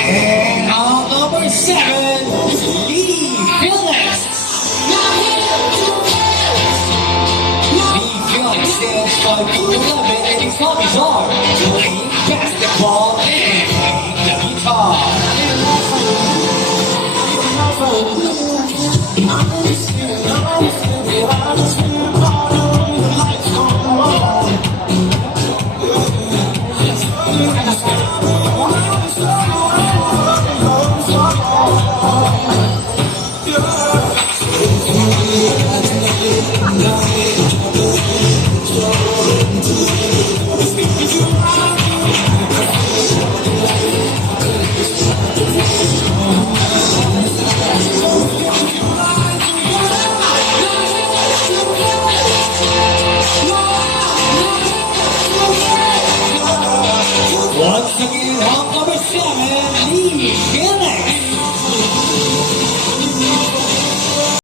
And on number 7, Lee Felix. Lee Felix stands 5'11" and his hobbies are playing basketball and playing the guitar. Once again, on number 7, Lee Felix.